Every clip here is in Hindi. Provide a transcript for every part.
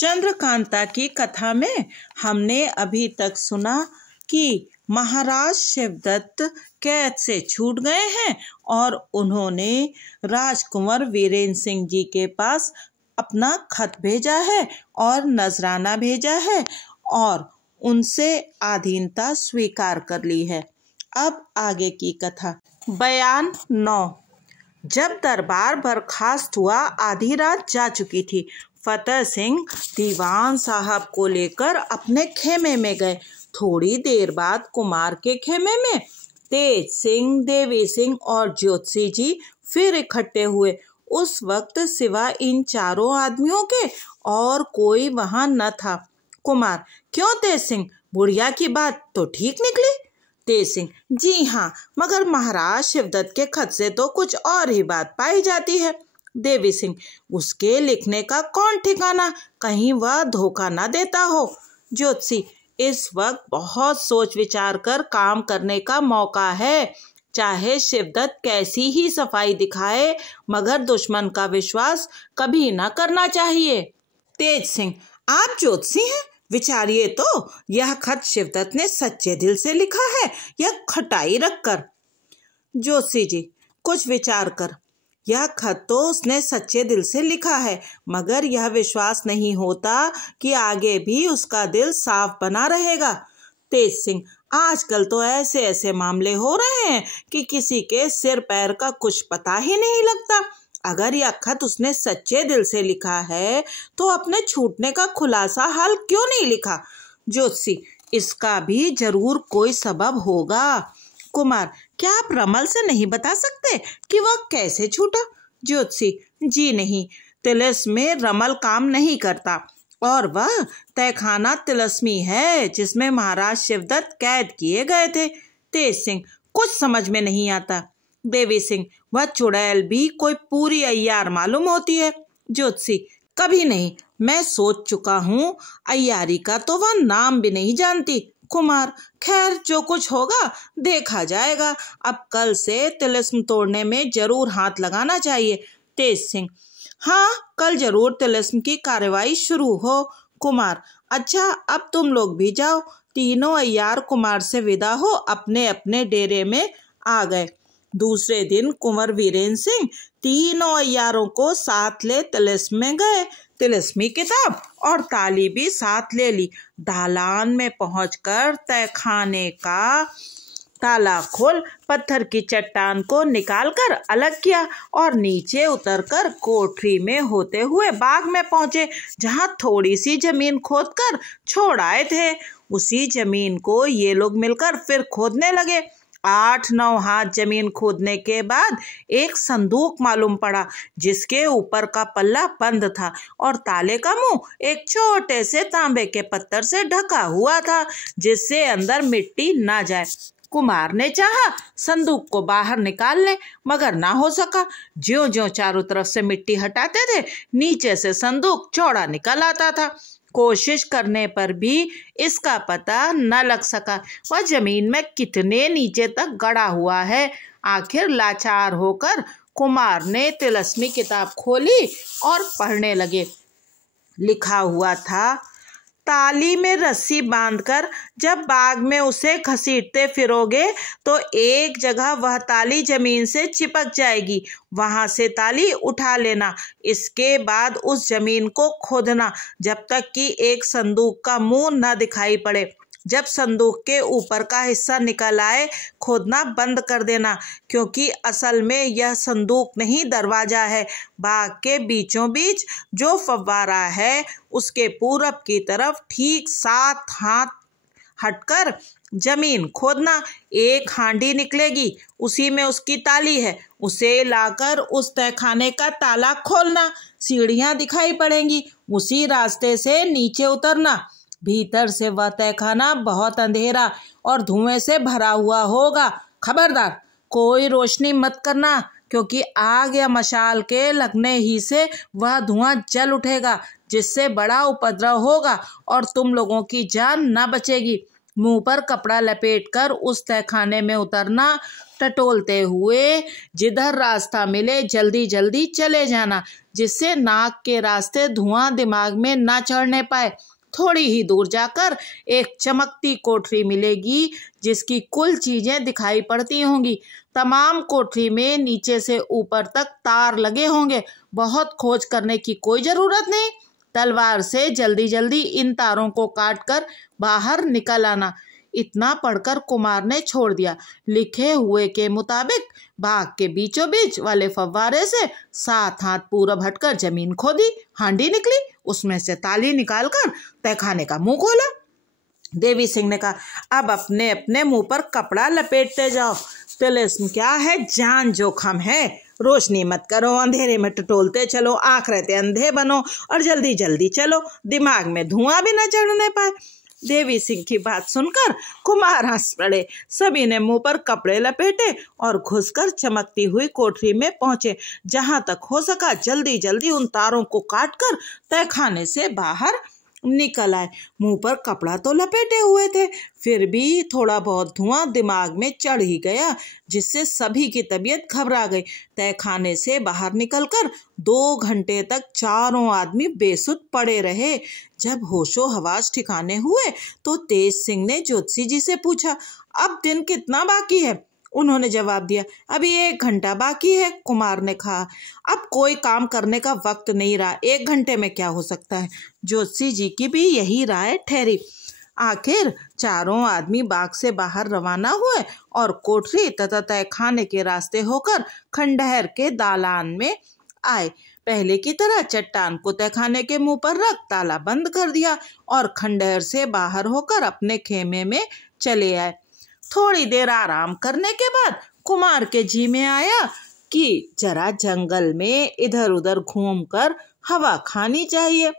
चंद्रकांता की कथा में हमने अभी तक सुना कि महाराज शिवदत्त कैद से छूट गए हैं और उन्होंने राजकुंवर वीरेंद्र सिंह जी के पास अपना खत भेजा है और नजराना भेजा है और उनसे अधीनता स्वीकार कर ली है। अब आगे की कथा। बयान 9। जब दरबार बर्खास्त हुआ, आधी रात जा चुकी थी। फतेह सिंह दीवान साहब को लेकर अपने खेमे में गए। थोड़ी देर बाद कुमार के खेमे में तेज सिंह, देवी सिंह और ज्योतिषी जी फिर इकट्ठे हुए। उस वक्त सिवा इन चारों आदमियों के और कोई वहां न था। कुमार: क्यों तेज सिंह, बुढ़िया की बात तो ठीक निकली? तेज सिंह: जी हाँ, मगर महाराज शिवदत्त के खत से तो कुछ और ही बात पाई जाती है। देवी सिंह: उसके लिखने का कौन ठिकाना, कहीं वह धोखा न देता हो। ज्योतिषी: इस वक्त बहुत सोच विचार कर काम करने का मौका है। चाहे शिवदत्त कैसी ही सफाई दिखाए, मगर दुश्मन का विश्वास कभी न करना चाहिए। तेज सिंह: आप ज्योतिषी हैं, विचारिए तो, यह खत शिवदत्त ने सच्चे दिल से लिखा है या खटाई रखकर? ज्योतिषी जी: कुछ विचार कर, यह खत तो उसने सच्चे दिल से लिखा है, मगर यह विश्वास नहीं होता कि आगे भी उसका दिल साफ बना रहेगा। तेज सिंह: आजकल तो ऐसे ऐसे मामले हो रहे हैं कि किसी के सिर पैर का कुछ पता ही नहीं लगता। अगर यह खत उसने सच्चे दिल से लिखा है तो अपने छूटने का खुलासा हाल क्यों नहीं लिखा? ज्योतिषी: इसका भी जरूर कोई सबब होगा। कुमार: क्या आप रमल से नहीं बता सकते कि वह कैसे छूटा? ज्योतिषी: जी नहीं, तिलिस्म में रमल काम नहीं करता और वह तहखाना तिलिस्मी है जिसमें महाराज शिवदत्त कैद किए गए थे। तेज सिंह: कुछ समझ में नहीं आता। देवी सिंह: वह चुड़ैल भी कोई पूरी अय्यार मालूम होती है। ज्योतिषी: कभी नहीं, मैं सोच चुका हूँ, अय्यारी का तो वह नाम भी नहीं जानती। कुमार: खैर, जो कुछ होगा देखा जाएगा। अब कल से तिलिस्म तोड़ने में जरूर हाथ लगाना चाहिए। तेज सिंह: हाँ, कल जरूर तिलिस्म की कार्रवाई शुरू हो। कुमार: अच्छा, अब तुम लोग भी जाओ। तीनों अय्यार कुमार से विदा हो अपने अपने डेरे में आ गए। दूसरे दिन कुंवर वीरेंद्र सिंह तीनों अय्यारों को साथ ले तिलिस्म में गए। तिलिस्मी किताब और ताली भी साथ ले ली। दालान में पहुंचकर तहखाने का ताला खोल पत्थर की चट्टान को निकालकर अलग किया और नीचे उतरकर कोठरी में होते हुए बाग में पहुंचे, जहां थोड़ी सी जमीन खोदकर छोड़ आए थे। उसी जमीन को ये लोग मिलकर फिर खोदने लगे। 8-9 हाथ जमीन खोदने के बाद एक संदूक मालूम पड़ा, जिसके ऊपर का पल्ला बंद था और ताले का मुंह एक छोटे से तांबे के पत्थर से ढका हुआ था, जिससे अंदर मिट्टी ना जाए। कुमार ने चाहा संदूक को बाहर निकाल ले, मगर ना हो सका। ज्यों ज्यों चारों तरफ से मिट्टी हटाते थे, नीचे से संदूक चौड़ा निकल आता था। कोशिश करने पर भी इसका पता न लग सका वह जमीन में कितने नीचे तक गड़ा हुआ है। आखिर लाचार होकर कुमार ने तिलिस्मी किताब खोली और पढ़ने लगे। लिखा हुआ था, ताली में रस्सी बांधकर जब बाग में उसे घसीटते फिरोगे तो एक जगह वह ताली जमीन से चिपक जाएगी, वहां से ताली उठा लेना। इसके बाद उस जमीन को खोदना जब तक कि एक संदूक का मुंह न दिखाई पड़े। जब संदूक के ऊपर का हिस्सा निकल आए, खोदना बंद कर देना, क्योंकि असल में यह संदूक नहीं, दरवाजा है। बाग के बीचों बीच जो फव्वारा है, उसके पूरब की तरफ ठीक 7 हाथ हटकर जमीन खोदना। एक हांडी निकलेगी, उसी में उसकी ताली है, उसे लाकर उस तहखाने का ताला खोलना। सीढ़ियां दिखाई पड़ेंगी, उसी रास्ते से नीचे उतरना। भीतर से वह तहखाना बहुत अंधेरा और धुएं से भरा हुआ होगा। खबरदार, कोई रोशनी मत करना, क्योंकि आग या मशाल के लगने ही से वह धुआं जल उठेगा, जिससे बड़ा उपद्रव होगा और तुम लोगों की जान न बचेगी। मुंह पर कपड़ा लपेटकर उस तहखाने में उतरना। टटोलते हुए जिधर रास्ता मिले जल्दी जल्दी चले जाना, जिससे नाक के रास्ते धुआं दिमाग में ना चढ़ने पाए। थोड़ी ही दूर जाकर एक चमकती कोठरी मिलेगी जिसकी कुल चीजें दिखाई पड़ती होंगी। तमाम कोठरी में नीचे से ऊपर तक तार लगे होंगे। बहुत खोज करने की कोई जरूरत नहीं। तलवार से जल्दी जल्दी इन तारों को काटकर बाहर निकल आना। इतना पढ़कर कुमार ने छोड़ दिया। लिखे हुए के मुताबिक बाग के बीचों बीच वाले फव्वारे से 7 हाथ पूरब हटकर जमीन खोदी, हांडी निकली, उसमें से ताली निकालकर तहखाने का मुंह खोला। देवी सिंह ने कहा, अब अपने अपने मुंह पर कपड़ा लपेटते जाओ। तिलिस्म क्या है, जान जोखम है। रोशनी मत करो, अंधेरे में टटोलते चलो, आंख रहते अंधे बनो और जल्दी जल्दी चलो, दिमाग में धुआं भी न चढ़ने पाए। देवी सिंह की बात सुनकर कुमार हंस पड़े। सभी ने मुंह पर कपड़े लपेटे और घुसकर चमकती हुई कोठरी में पहुंचे। जहां तक हो सका जल्दी जल्दी उन तारों को काटकर तहखाने से बाहर निकल आए। मुंह पर कपड़ा तो लपेटे हुए थे, फिर भी थोड़ा बहुत धुआं दिमाग में चढ़ ही गया, जिससे सभी की तबीयत घबरा गई। तहखाने से बाहर निकलकर 2 घंटे तक चारों आदमी बेसुध पड़े रहे। जब होशो हवास ठिकाने हुए तो तेज सिंह ने ज्योतिषी जी से पूछा, अब दिन कितना बाकी है? उन्होंने जवाब दिया, अभी 1 घंटा बाकी है। कुमार ने कहा, अब कोई काम करने का वक्त नहीं रहा, 1 घंटे में क्या हो सकता है? ज्योतिषी जी की भी यही राय ठहरी। आखिर चारों आदमी बाग से बाहर रवाना हुए और कोठरी तथा तहखाने के रास्ते होकर खंडहर के दालान में आए। पहले की तरह चट्टान को तहखाने के मुंह पर रख ताला बंद कर दिया और खंडहर से बाहर होकर अपने खेमे में चले आए। थोड़ी देर आराम करने के बाद कुमार के जी में आया कि जरा जंगल में इधर उधर घूमकर हवा खानी चाहिए।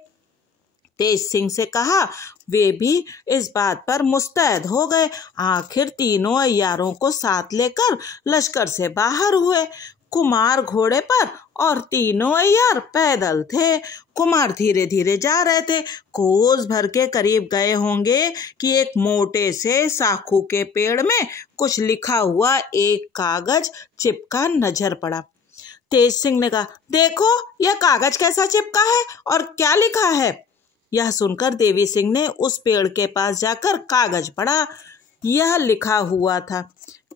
तेज सिंह से कहा। वे भी इस बात पर मुस्तैद हो गए। आखिर तीनों अय्यारों को साथ लेकर लश्कर से बाहर हुए। कुमार घोड़े पर और तीनों अय्यार पैदल थे। कुमार धीरे धीरे जा रहे थे। कोस भर के करीब गए होंगे कि एक मोटे से साखू के पेड़ में कुछ लिखा हुआ एक कागज चिपका नजर पड़ा। तेज सिंह ने कहा, देखो यह कागज कैसा चिपका है और क्या लिखा है। यह सुनकर देवी सिंह ने उस पेड़ के पास जाकर कागज पढ़ा। यह लिखा हुआ था,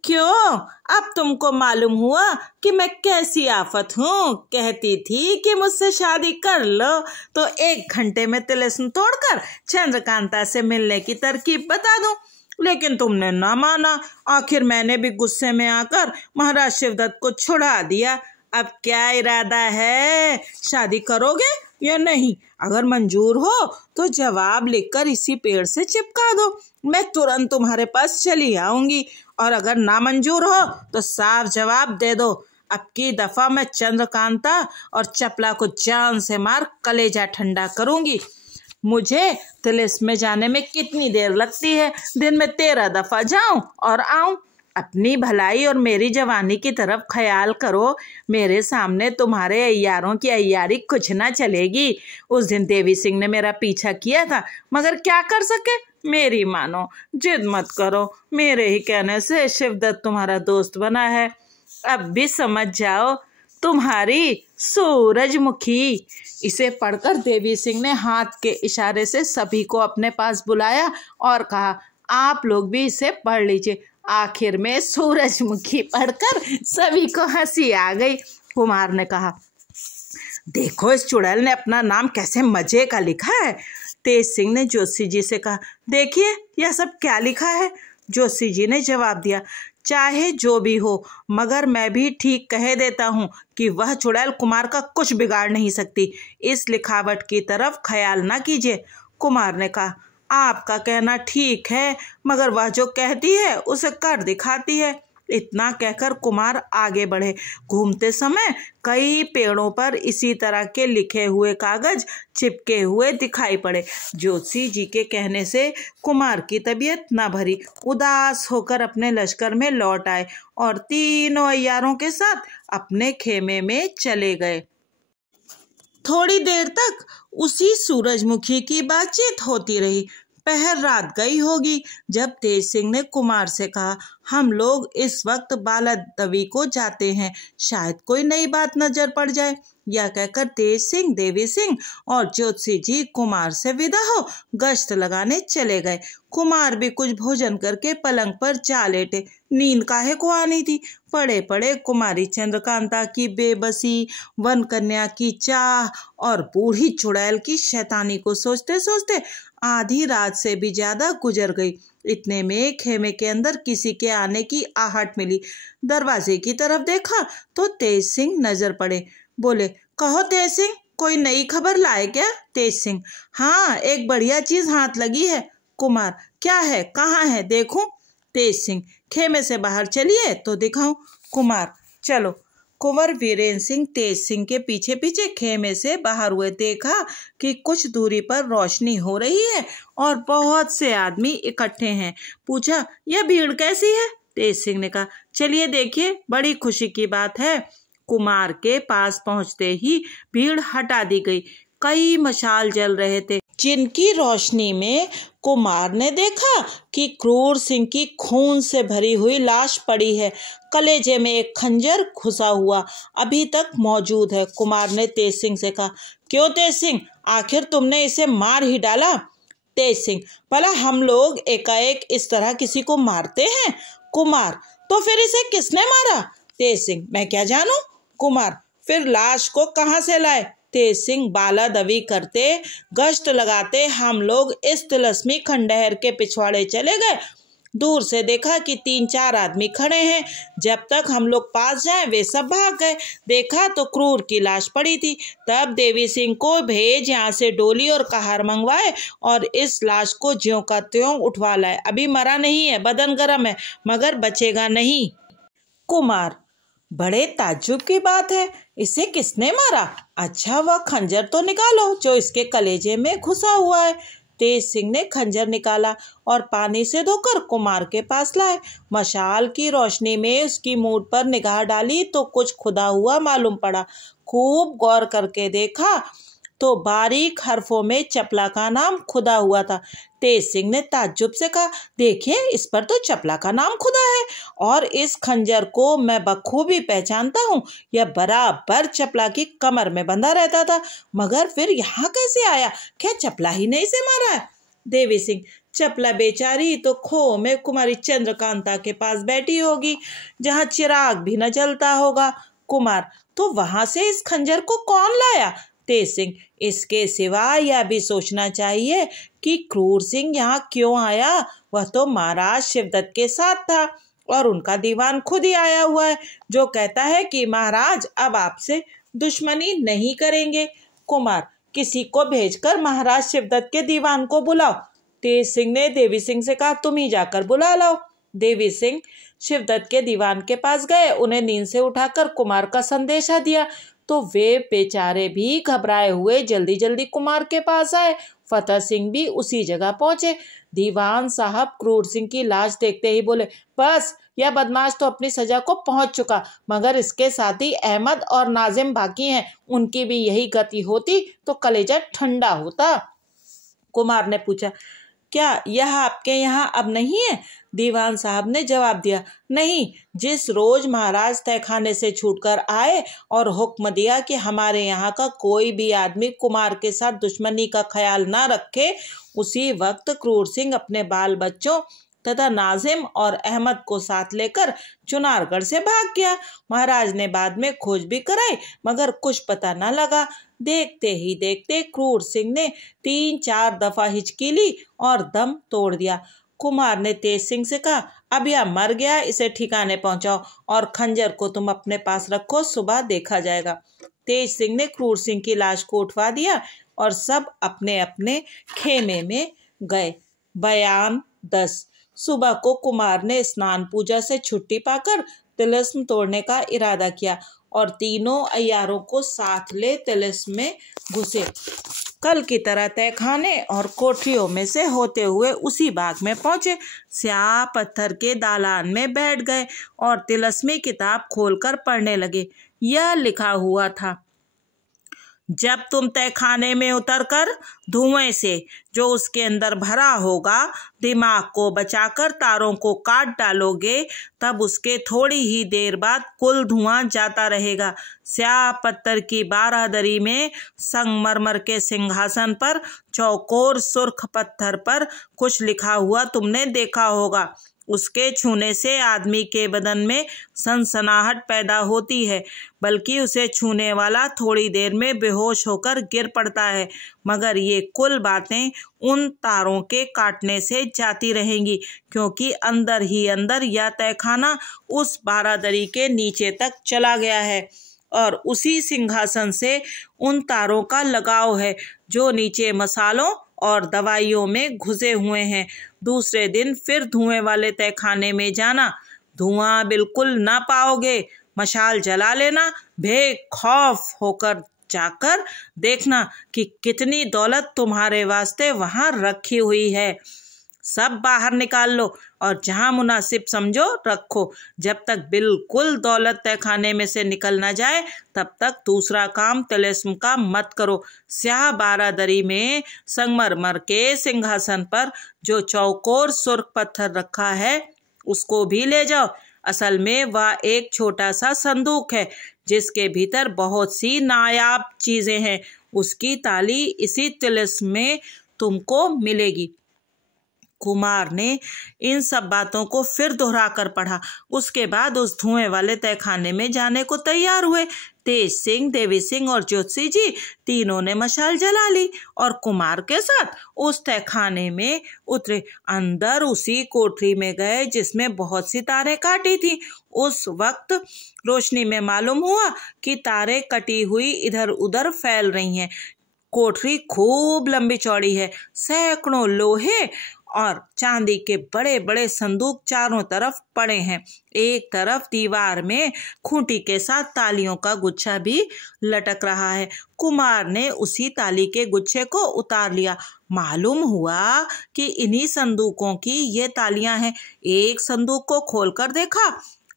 क्यों अब तुमको मालूम हुआ कि मैं कैसी आफत हूँ? कहती थी कि मुझसे शादी कर लो तो 1 घंटे में तिलिस्म तोड़कर चंद्रकांता से मिलने की तरकीब बता दूं, लेकिन तुमने ना माना। आखिर मैंने भी गुस्से में आकर महाराज शिवदत्त को छुड़ा दिया। अब क्या इरादा है, शादी करोगे या नहीं? अगर मंजूर हो तो जवाब लिखकर इसी पेड़ से चिपका दो, मैं तुरंत तुम्हारे पास चली आऊंगी। और अगर ना मंजूर हो तो साफ जवाब दे दो। अब की दफा मैं चंद्रकांता और चपला को जान से मार कलेजा ठंडा करूंगी। मुझे तिलिस्म में जाने में कितनी देर लगती है? दिन में 13 दफा जाऊं और आऊं। अपनी भलाई और मेरी जवानी की तरफ ख्याल करो। मेरे सामने तुम्हारे अय्यारों की अय्यारी कुछ ना चलेगी। उस दिन देवी सिंह ने मेरा पीछा किया था, मगर क्या कर सके? मेरी मानो, जिद मत करो। मेरे ही कहने से शिवदत्त तुम्हारा दोस्त बना है। अब भी समझ जाओ, तुम्हारी सूरजमुखी। इसे पढ़कर देवी सिंह ने हाथ के इशारे से सभी को अपने पास बुलाया और कहा, आप लोग भी इसे पढ़ लीजिए। आखिर में सूरजमुखी पढ़कर सभी को हंसी आ गई। कुमार ने कहा, देखो इस चुड़ैल ने अपना नाम कैसे मजे का लिखा है। तेज सिंह ने जोशी जी से कहा, देखिए यह सब क्या लिखा है। जोशी जी ने जवाब दिया, चाहे जो भी हो, मगर मैं भी ठीक कह देता हूँ कि वह चुड़ैल कुमार का कुछ बिगाड़ नहीं सकती। इस लिखावट की तरफ ख्याल ना कीजिए। कुमार ने कहा, आपका कहना ठीक है, मगर वह जो कहती है उसे कर दिखाती है। इतना कहकर कुमार आगे बढ़े। घूमते समय कई पेड़ों पर इसी तरह के लिखे हुए कागज चिपके हुए दिखाई पड़े। जोशी जी के कहने से कुमार की तबीयत न भरी। उदास होकर अपने लश्कर में लौट आए और तीनों अय्यारों के साथ अपने खेमे में चले गए। थोड़ी देर तक उसी सूरजमुखी की बातचीत होती रही। पहर रात गई होगी जब तेज सिंह ने कुमार से कहा, हम लोग इस वक्त बालादवी को जाते हैं, शायद कोई नई बात नजर पड़ जाए। यह कहकर तेज सिंह, देवी सिंह और ज्योतिषी जी कुमार से विदा हो गश्त लगाने चले गए। कुमार भी कुछ भोजन करके पलंग पर जा लेटे। नींद काहे को आनी थी। पड़े पड़े कुमारी चंद्रकांता की बेबसी, वन कन्या की चाह और बूढ़ी चुड़ैल की शैतानी को सोचते सोचते आधी रात से भी ज्यादा गुजर गई। इतने में खेमे के अंदर किसी के आने की आहट मिली। दरवाजे की तरफ देखा तो तेज सिंह नजर पड़े। बोले, कहो तेज सिंह, कोई नई खबर लाए क्या? तेज सिंह, हाँ, एक बढ़िया चीज हाथ लगी है। कुमार, क्या है, कहाँ है, देखूं? तेज सिंह, खेमे से बाहर चलिए तो दिखाऊं। कुमार, चलो। कुंवर वीरेंद्र सिंह तेज सिंह के पीछे पीछे खेमे से बाहर हुए। देखा कि कुछ दूरी पर रोशनी हो रही है और बहुत से आदमी इकट्ठे हैं। पूछा, यह भीड़ कैसी है? तेज सिंह ने कहा, चलिए देखिए, बड़ी खुशी की बात है। कुमार के पास पहुंचते ही भीड़ हटा दी गई। कई मशाल जल रहे थे, जिनकी रोशनी में कुमार ने देखा कि क्रूर सिंह की खून से भरी हुई लाश पड़ी है। कलेजे में एक खंजर घुसा हुआ अभी तक मौजूद है। कुमार ने तेज सिंह से कहा, क्यों तेज सिंह, आखिर तुमने इसे मार ही डाला? तेज सिंह, भला हम लोग एकाएक इस तरह किसी को मारते हैं? कुमार, तो फिर इसे किसने मारा? तेज सिंह, मैं क्या जानूं। कुमार, फिर लाश को कहाँ से लाए? तेज सिंह, बालादवी करते, गश्त लगाते हम लोग इस तिलस्मी खंडहर के पिछवाड़े चले गए। दूर से देखा कि 3-4 आदमी खड़े हैं। जब तक हम लोग पास जाए वे सब भाग गए। देखा तो क्रूर की लाश पड़ी थी। तब देवी सिंह को भेज यहाँ से डोली और कहार मंगवाए और इस लाश को ज्यों का त्यों उठवा लाए। अभी मरा नहीं है, बदन गर्म है, मगर बचेगा नहीं। कुमार, बड़े ताज्जुब की बात है, इसे किसने मारा? अच्छा, वह खंजर तो निकालो जो इसके कलेजे में घुसा हुआ है। तेज सिंह ने खंजर निकाला और पानी से धोकर कुमार के पास लाए। मशाल की रोशनी में उसकी मूठ पर निगाह डाली तो कुछ खुदा हुआ मालूम पड़ा। खूब गौर करके देखा तो बारीक हरफों में चपला का नाम खुदा हुआ था। तेज सिंह ने ताज्जुब से कहा, देखिए, इस पर तो चपला का नाम खुदा है और इस खंजर को मैं बखूबी पहचानता हूँ। यह बराबर चपला की कमर में बंधा रहता था, मगर फिर यहाँ कैसे आया? क्या चपला ही ने इसे मारा है? देवी सिंह, चपला बेचारी तो खो में कुमारी चंद्रकांता के पास बैठी होगी, जहाँ चिराग भी न जलता होगा। कुमार, तो वहां से इस खंजर को कौन लाया? तेज सिंह, इसके सिवा यह भी सोचना चाहिए कि क्रूर सिंह यहाँ क्यों आया। वह तो महाराज शिवदत्त के साथ था और उनका दीवान खुद ही आया हुआ है, जो कहता है कि महाराज अब आपसे दुश्मनी नहीं करेंगे। कुमार, किसी को भेजकर महाराज शिवदत्त के दीवान को बुलाओ। तेज सिंह ने देवी सिंह से कहा, तुम ही जाकर बुला लाओ। देवी सिंह शिवदत्त के दीवान के पास गए। उन्हें नींद से उठाकर कुमार का संदेशा दिया तो वे बेचारे भी घबराए हुए जल्दी जल्दी कुमार के पास आए। फतेह सिंह भी उसी जगह पहुंचे। दीवान साहब क्रूर सिंह की लाश देखते ही बोले, बस, यह बदमाश तो अपनी सजा को पहुंच चुका, मगर इसके साथी अहमद और नाजिम बाकी हैं। उनकी भी यही गति होती तो कलेजा ठंडा होता। कुमार ने पूछा, क्या यह आपके यहाँ अब नहीं है? दीवान साहब ने जवाब दिया, नहीं, जिस रोज महाराज तहखाने से छूटकर आए और हुक्म दिया कि हमारे यहाँ का कोई भी आदमी कुमार के साथ दुश्मनी का ख्याल ना रखे, उसी वक्त क्रूर सिंह अपने बाल बच्चों तथा नाजिम और अहमद को साथ लेकर चुनारगढ़ से भाग गया। महाराज ने बाद में खोज भी कराई, मगर कुछ पता न लगा। देखते ही देखते क्रूर सिंह ने 3-4 दफा हिचकी ली और दम तोड़ दिया। कुमार ने तेज सिंह से कहा, अब यह मर गया, इसे ठिकाने पहुंचाओ और खंजर को तुम अपने पास रखो, सुबह देखा जाएगा। तेज सिंह ने क्रूर सिंह की लाश को उठवा दिया और सब अपने अपने खेमे में गए। बयान 10। सुबह को कुमार ने स्नान पूजा से छुट्टी पाकर तिलिस्म तोड़ने का इरादा किया और तीनों अय्यारों को साथ ले तिलिस्म में घुसे। कल की तरह तहखाने और कोठरियों में से होते हुए उसी बाग में पहुंचे। स्याह पत्थर के दालान में बैठ गए और तिलिस्मी किताब खोलकर पढ़ने लगे। यह लिखा हुआ था, जब तुम तहखाने में उतरकर धुएं से जो उसके अंदर भरा होगा दिमाग को बचाकर तारों को काट डालोगे, तब उसके थोड़ी ही देर बाद कुल धुआं जाता रहेगा। स्याह पत्थर की बारादरी में संगमरमर के सिंहासन पर चौकोर सुर्ख पत्थर पर कुछ लिखा हुआ तुमने देखा होगा। उसके छूने से आदमी के बदन में सनसनाहट पैदा होती है, बल्कि उसे छूने वाला थोड़ी देर में बेहोश होकर गिर पड़ता है। मगर ये कुल बातें उन तारों के काटने से जाती रहेंगी, क्योंकि अंदर ही अंदर यह तहखाना उस बारादरी के नीचे तक चला गया है और उसी सिंहासन से उन तारों का लगाव है जो नीचे मसालों और दवाइयों में घुसे हुए हैं। दूसरे दिन फिर धुएं वाले तहखाने में जाना। धुआं बिल्कुल ना पाओगे। मशाल जला लेना। बेखौफ होकर जाकर देखना कि कितनी दौलत तुम्हारे वास्ते वहां रखी हुई है। सब बाहर निकाल लो और जहां मुनासिब समझो रखो। जब तक बिल्कुल दौलत तहखाने में से निकल ना जाए तब तक दूसरा काम तिलिस्म का मत करो। स्याह बारादरी में संगमरमर के सिंहासन पर जो चौकोर सुर्ख पत्थर रखा है उसको भी ले जाओ। असल में वह एक छोटा सा संदूक है जिसके भीतर बहुत सी नायाब चीजें हैं। उसकी ताली इसी तिलिस्म में तुमको मिलेगी। कुमार ने इन सब बातों को फिर दोहरा कर पढ़ा। उसके बाद उस धुएं वाले तहखाने में जाने को तैयार हुए। तेज सिंह, देवी सिंह और ज्योतिषी जी तीनों ने मशाल जला ली और कुमार के साथ उस तहखाने में उतरे। अंदर उसी कोठरी में गए जिसमें बहुत सी तारें काटी थी। उस वक्त रोशनी में मालूम हुआ कि तारें कटी हुई इधर उधर फैल रही हैं। कोठरी खूब लंबी चौड़ी है। सैकड़ों लोहे और चांदी के बड़े बड़े संदूक चारों तरफ पड़े हैं। एक तरफ दीवार में खूंटी के साथ तालियों का गुच्छा भी लटक रहा है। कुमार ने उसी ताली के गुच्छे को उतार लिया। मालूम हुआ कि इन्हीं संदूकों की ये तालियां हैं। एक संदूक को खोलकर देखा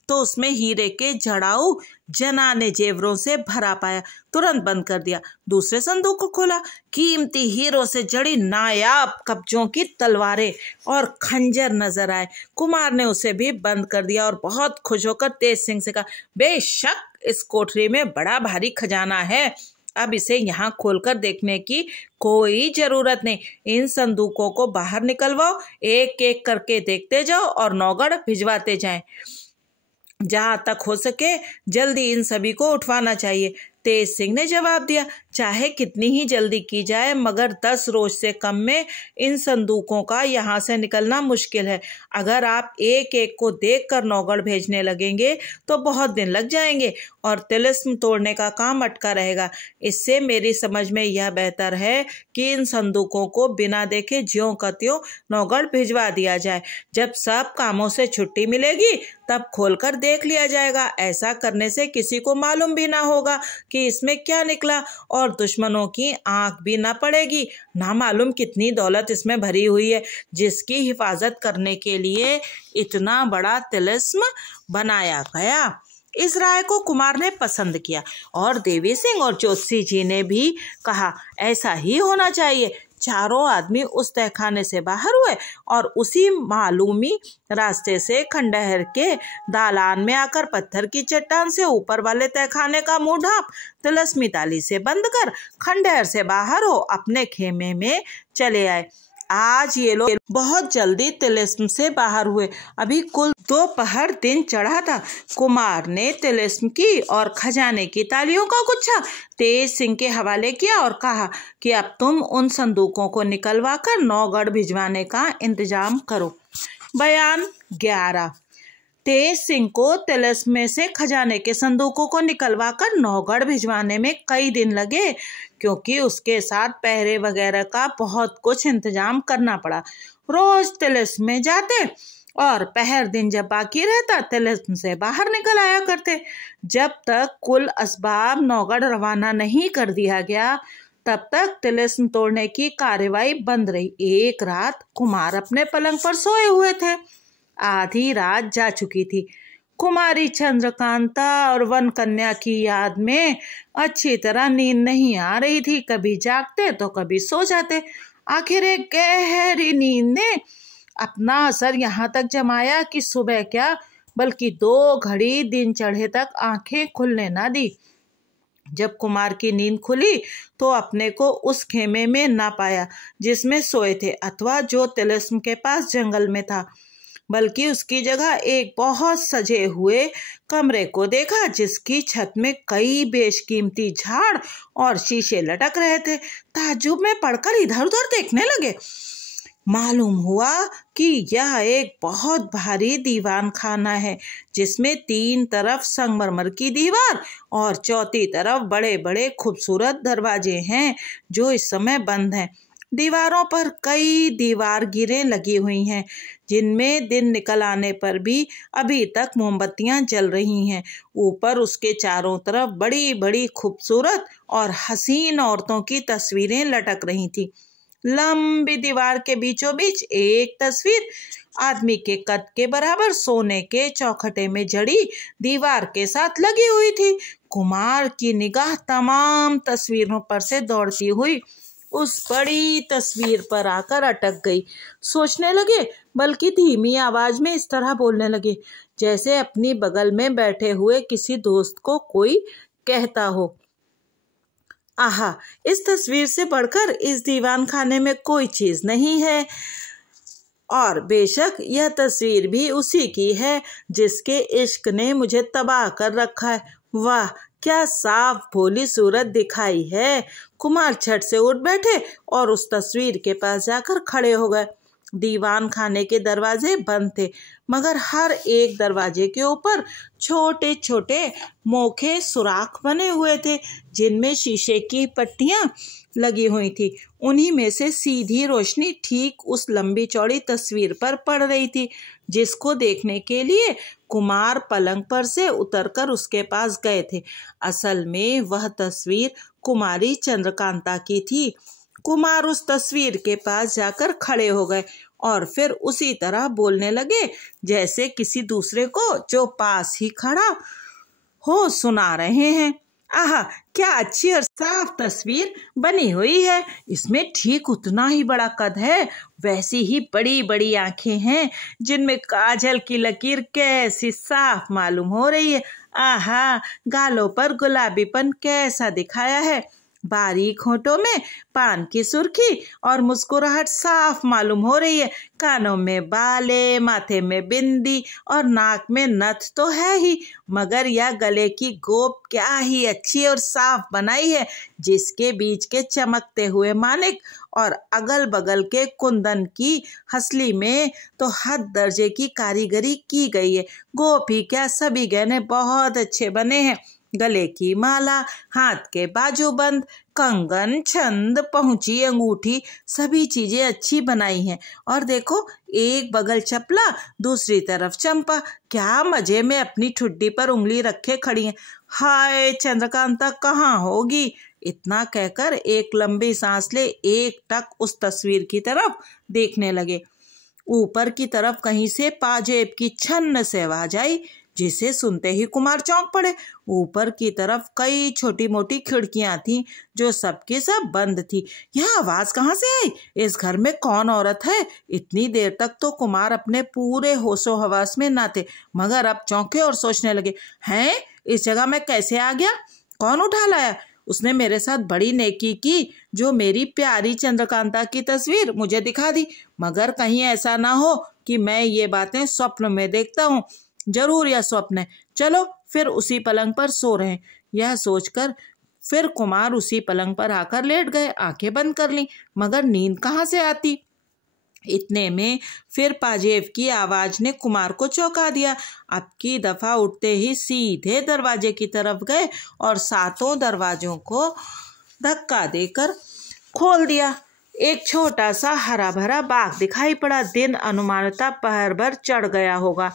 तो उसमें हीरे के जड़ाऊ जनाने जेवरों से भरा पाया। तुरंत बंद कर दिया। दूसरे संदूक को खोला। कीमती हीरों से जड़ी नायाब कब्जों की तलवारें और खंजर नजर आए। कुमार ने उसे भी बंद कर दिया और बहुत खुश होकर तेज सिंह से कहा, बेशक इस कोठरी में बड़ा भारी खजाना है। अब इसे यहाँ खोलकर देखने की कोई जरूरत नहीं। इन संदूकों को बाहर निकलवाओ, एक एक करके देखते जाओ और नौगढ़ भिजवाते जाएं। जहां तक हो सके जल्दी इन सभी को उठवाना चाहिए। तेज सिंह ने जवाब दिया, चाहे कितनी ही जल्दी की जाए मगर 10 रोज से कम में इन संदूकों का यहाँ से निकलना मुश्किल है। अगर आप एक एक को देखकर नौगढ़ भेजने लगेंगे तो बहुत दिन लग जाएंगे और तिलिस्म तोड़ने का काम अटका रहेगा। इससे मेरी समझ में यह बेहतर है कि इन संदूकों को बिना देखे ज्यों का त्यों नौगढ़ भिजवा दिया जाए। जब सब कामों से छुट्टी मिलेगी तब खोलकर देख लिया जाएगा। ऐसा करने से किसी को मालूम भी ना होगा कि इसमें क्या निकला और दुश्मनों की आंख भी ना पड़ेगी। ना मालूम कितनी दौलत इसमें भरी हुई है जिसकी हिफाजत करने के लिए इतना बड़ा तिलिस्म बनाया गया। इस राय को कुमार ने पसंद किया और देवी सिंह और ज्योतिषी जी ने भी कहा, ऐसा ही होना चाहिए। चारों आदमी उस तहखाने से बाहर हुए और उसी मालूमी रास्ते से खंडहर के दालान में आकर पत्थर की चट्टान से ऊपर वाले तहखाने का मुंह ढांप तिलिस्मी ताली से बंद कर खंडहर से बाहर हो अपने खेमे में चले आए। आज ये लोग बहुत जल्दी तिलिस्म से बाहर हुए। अभी कुल दोपहर दिन चढ़ा था। कुमार ने तिलिस्म की और खजाने की तालियों का गुच्छा तेज सिंह के हवाले किया और कहा कि अब तुम उन संदूकों को निकलवा कर नौगढ़ भिजवाने का इंतजाम करो। बयान 11। तेज सिंह को तिलिस्म में से खजाने के संदूकों को निकलवा कर नौगढ़ भिजवाने में कई दिन लगे, क्योंकि उसके साथ पहरे वगैरह का बहुत कुछ इंतजाम करना पड़ा। रोज तिलिस्म में जाते और पहर दिन जब बाकी रहता तिलिस्म से बाहर निकल आया करते। जब तक कुल असबाब नौगढ़ रवाना नहीं कर दिया गया तब तक तिलिस्म तोड़ने की कार्रवाई बंद रही। एक रात कुमार अपने पलंग पर सोए हुए थे। आधी रात जा चुकी थी। कुमारी चंद्रकांता और वन कन्या की याद में अच्छी तरह नींद नहीं आ रही थी। कभी जागते तो कभी सो जाते। आखिर एक गहरी नींद ने अपना असर यहाँ तक जमाया कि सुबह क्या बल्कि 2 घड़ी दिन चढ़े तक आंखें खुलने ना दी। जब कुमार की नींद खुली तो अपने को उस खेमे में ना पाया जिसमें सोए थे अथवा जो तिलिस्म के पास जंगल में था, बल्कि उसकी जगह एक बहुत सजे हुए कमरे को देखा जिसकी छत में कई बेशकीमती झाड़ और शीशे लटक रहे थे। ताज्जुब में पड़कर इधर उधर देखने लगे। मालूम हुआ कि यह एक बहुत भारी दीवान खाना है जिसमें 3 तरफ संगमरमर की दीवार और चौथी तरफ बड़े बड़े खूबसूरत दरवाजे हैं जो इस समय बंद हैं। दीवारों पर कई दीवार गिरें लगी हुई हैं जिनमें दिन निकल आने पर भी अभी तक मोमबत्तियां जल रही हैं। ऊपर उसके चारों तरफ बड़ी बड़ी खूबसूरत और हसीन औरतों की तस्वीरें लटक रही थी। लंबी दीवार के बीचों बीच एक तस्वीर आदमी के कद के बराबर सोने के चौखटे में जड़ी दीवार के साथ लगी हुई थी। कुमार की निगाह तमाम तस्वीरों पर से दौड़ती हुई उस बड़ी तस्वीर पर आकर अटक गई। सोचने लगे, बल्कि धीमी आवाज में इस तरह बोलने लगे जैसे अपनी बगल में बैठे हुए किसी दोस्त को कोई कहता हो, आहा, इस तस्वीर से बढ़कर इस दीवान खाने में कोई चीज नहीं है, और बेशक यह तस्वीर भी उसी की है जिसके इश्क ने मुझे तबाह कर रखा है। वाह, क्या साफ भोली सूरत दिखाई है। कुमार झट से उठ बैठे और उस तस्वीर के पास जाकर खड़े हो गए। दीवान खाने के दरवाजे बंद थे, मगर हर एक दरवाजे के ऊपर छोटे छोटे मोखे सुराख बने हुए थे जिनमें शीशे की पट्टियां लगी हुई थी। उन्हीं में से सीधी रोशनी ठीक उस लंबी चौड़ी तस्वीर पर पड़ रही थी जिसको देखने के लिए कुमार पलंग पर से उतरकर उसके पास गए थे। असल में वह तस्वीर कुमारी चंद्रकांता की थी। कुमार उस तस्वीर के पास जाकर खड़े हो गए और फिर उसी तरह बोलने लगे जैसे किसी दूसरे को जो पास ही खड़ा हो सुना रहे हैं। आहा, क्या अच्छी और साफ तस्वीर बनी हुई है। इसमें ठीक उतना ही बड़ा कद है, वैसी ही बड़ी बड़ी आंखें हैं जिनमें काजल की लकीर कैसी साफ मालूम हो रही है। आहा, गालों पर गुलाबीपन कैसा दिखाया है। बारीक होठों में पान की सुर्खी और मुस्कुराहट साफ मालूम हो रही है। कानों में बाले, माथे में बिंदी और नाक में नथ तो है ही, मगर यह गले की गोप क्या ही अच्छी और साफ बनाई है जिसके बीच के चमकते हुए मानिक और अगल बगल के कुंदन की हसली में तो हद दर्जे की कारीगरी की गई है। गोप ही क्या, सभी गहने बहुत अच्छे बने हैं। गले की माला, हाथ के बाजूबंद, कंगन, छंद, पहुंची, अंगूठी, सभी चीजें अच्छी बनाई हैं। और देखो, एक बगल चपला, दूसरी तरफ चंपा, क्या मजे में अपनी ठुड्डी पर उंगली रखे खड़ी हैं। हाय, चंद्रकांता कहाँ होगी। इतना कहकर एक लंबी सांस ले एकटक उस तस्वीर की तरफ देखने लगे। ऊपर की तरफ कहीं से पाजेब की छन्न से आवाज आई जिसे सुनते ही कुमार चौंक पड़े। ऊपर की तरफ कई छोटी मोटी खिड़कियां थीं जो सबकी सब बंद थी। यह आवाज कहाँ से आई? इस घर में कौन औरत है? इतनी देर तक तो कुमार अपने पूरे होशो हवास में न थे, मगर अब चौंके और सोचने लगे, हैं, इस जगह में कैसे आ गया? कौन उठा लाया? उसने मेरे साथ बड़ी नेकी की जो मेरी प्यारी चंद्रकांता की तस्वीर मुझे दिखा दी, मगर कहीं ऐसा ना हो कि मैं ये बातें स्वप्न में देखता हूँ। जरूर यह स्वप्न है। चलो फिर उसी पलंग पर सो रहे। यह सोचकर फिर कुमार उसी पलंग पर आकर लेट गए, आंखें बंद कर लीं, मगर नींद कहाँ से आती। इतने में फिर पाजेब की आवाज ने कुमार को चौंका दिया। अब की दफा उठते ही सीधे दरवाजे की तरफ गए और 7 दरवाजों को धक्का देकर खोल दिया। एक छोटा सा हरा भरा बाग दिखाई पड़ा। दिन अनुमानतः पहर भर चढ़ गया होगा।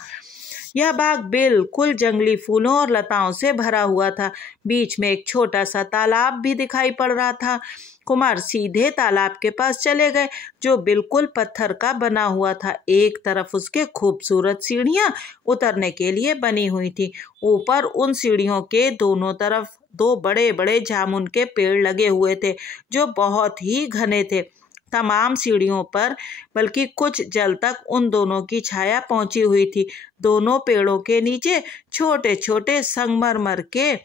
यह बाग बिल्कुल जंगली फूलों और लताओं से भरा हुआ था। बीच में एक छोटा सा तालाब भी दिखाई पड़ रहा था। कुमार सीधे तालाब के पास चले गए, जो बिल्कुल पत्थर का बना हुआ था। एक तरफ उसके खूबसूरत सीढ़ियां उतरने के लिए बनी हुई थी। ऊपर उन सीढ़ियों के दोनों तरफ दो बड़े बड़े जामुन के पेड़ लगे हुए थे, जो बहुत ही घने थे। तमाम सीढ़ियों पर, बल्कि कुछ जल तक उन दोनों की छाया पहुंची हुई थी। दोनों पेड़ों के नीचे छोटे छोटे संगमरमर के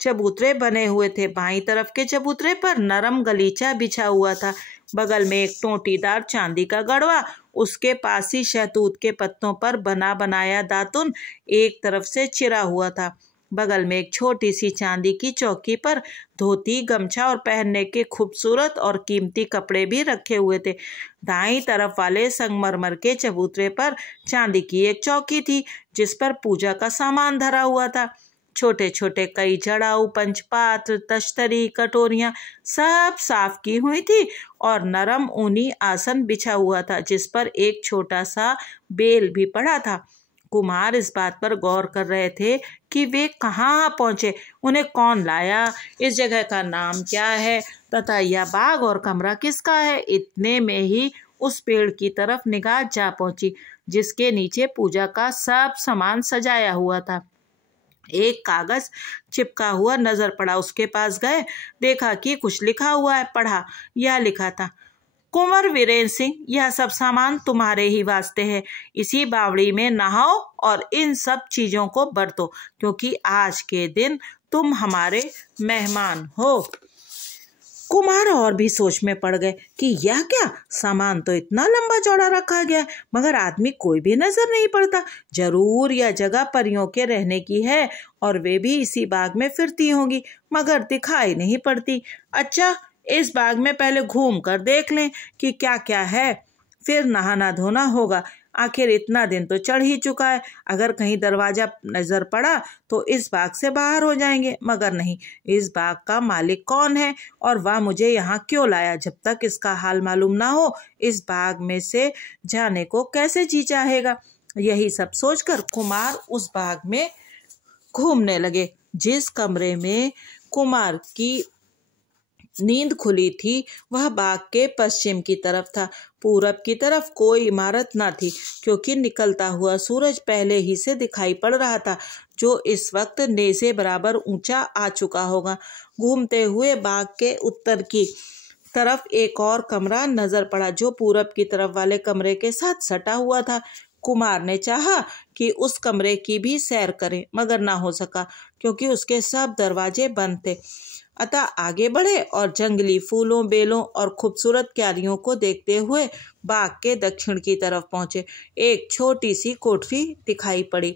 चबूतरे बने हुए थे। बाईं तरफ के चबूतरे पर नरम गलीचा बिछा हुआ था। बगल में एक टोंटीदार चांदी का गड़वा, उसके पास ही शहतूत के पत्तों पर बना बनाया दातुन एक तरफ से चिरा हुआ था। बगल में एक छोटी सी चांदी की चौकी पर धोती, गमछा और पहनने के खूबसूरत और कीमती कपड़े भी रखे हुए थे। दाईं तरफ वाले संगमरमर के चबूतरे पर चांदी की एक चौकी थी, जिस पर पूजा का सामान धरा हुआ था। छोटे छोटे कई जड़ाऊ, पंचपात्र, तश्तरी, कटोरियां सब साफ की हुई थी और नरम ऊनी आसन बिछा हुआ था, जिस पर एक छोटा सा बेल भी पड़ा था। कुमार इस बात पर गौर कर रहे थे कि वे कहाँ पहुंचे, उन्हें कौन लाया, इस जगह का नाम क्या है तथा यह बाग और कमरा किसका है। इतने में ही उस पेड़ की तरफ निगाह जा पहुंची, जिसके नीचे पूजा का सब सामान सजाया हुआ था। एक कागज चिपका हुआ नजर पड़ा। उसके पास गए, देखा कि कुछ लिखा हुआ है। पढ़ा, यह लिखा था, कुंवर वीरेंद्र सिंह, यह सब सामान तुम्हारे ही वास्ते है। इसी बावड़ी में नहाओ और इन सब चीजों को बरतो, क्योंकि आज के दिन तुम हमारे मेहमान हो। कुमार और भी सोच में पड़ गए कि यह क्या, सामान तो इतना लंबा चौड़ा रखा गया है, मगर आदमी कोई भी नजर नहीं पड़ता। जरूर यह जगह परियों के रहने की है और वे भी इसी बाग में फिरती होंगी, मगर दिखाई नहीं पड़ती। अच्छा, इस बाग में पहले घूम कर देख लें कि क्या क्या है, फिर नहाना धोना होगा। आखिर इतना दिन तो चढ़ ही चुका है, अगर कहीं दरवाजा नजर पड़ा तो इस बाग से बाहर हो जाएंगे। मगर नहीं, इस बाग का मालिक कौन है और वह मुझे यहाँ क्यों लाया? जब तक इसका हाल मालूम ना हो, इस बाग में से जाने को कैसे जी चाहेगा। यही सब सोचकर कुमार उस बाग में घूमने लगे। जिस कमरे में कुमार की नींद खुली थी, वह बाग के पश्चिम की तरफ था। पूरब की तरफ कोई इमारत न थी, क्योंकि निकलता हुआ सूरज पहले ही से दिखाई पड़ रहा था, जो इस वक्त नेज़े बराबर ऊंचा आ चुका होगा। घूमते हुए बाग के उत्तर की तरफ एक और कमरा नजर पड़ा, जो पूरब की तरफ वाले कमरे के साथ सटा हुआ था। कुमार ने चाहा कि उस कमरे की भी सैर करे, मगर ना हो सका, क्योंकि उसके सब दरवाजे बंद थे। अतः आगे बढ़े और जंगली फूलों, बेलों और खूबसूरत क्यारियों को देखते हुए बाग के दक्षिण की तरफ पहुंचे। एक छोटी सी कोठरी दिखाई पड़ी,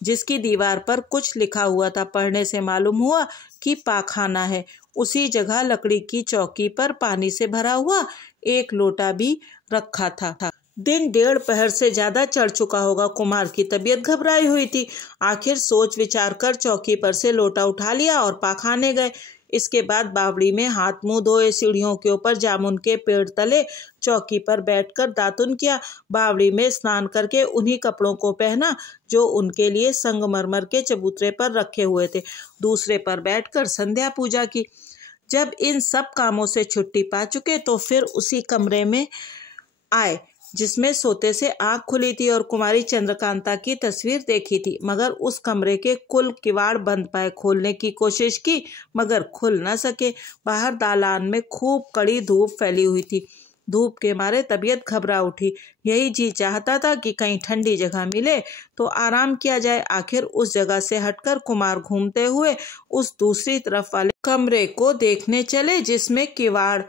जिसकी दीवार पर कुछ लिखा हुआ था। पढ़ने से मालूम हुआ कि पाखाना है। उसी जगह लकड़ी की चौकी पर पानी से भरा हुआ एक लोटा भी रखा था। दिन 1.5 पहर से ज्यादा चढ़ चुका होगा। कुमार की तबीयत घबराई हुई थी। आखिर सोच विचार कर चौकी पर से लोटा उठा लिया और पाखाने गए। इसके बाद बावड़ी में हाथ मुंह धोए, सीढ़ियों के ऊपर जामुन के पेड़ तले चौकी पर बैठकर दातुन किया। बावड़ी में स्नान करके उन्हीं कपड़ों को पहना जो उनके लिए संगमरमर के चबूतरे पर रखे हुए थे। दूसरे पर बैठकर संध्या पूजा की। जब इन सब कामों से छुट्टी पा चुके तो फिर उसी कमरे में आए, जिसमें सोते से आंख खुली थी और कुमारी चंद्रकांता की तस्वीर देखी थी, मगर उस कमरे के कुल किवाड़ बंद पाए। खोलने की कोशिश की, मगर खुल न सके। बाहर दालान में खूब कड़ी धूप फैली हुई थी। धूप के मारे तबीयत घबरा उठी। यही जी चाहता था कि कहीं ठंडी जगह मिले तो आराम किया जाए। आखिर उस जगह से हटकर कुमार घूमते हुए उस दूसरी तरफ वाले कमरे को देखने चले, जिसमें किवाड़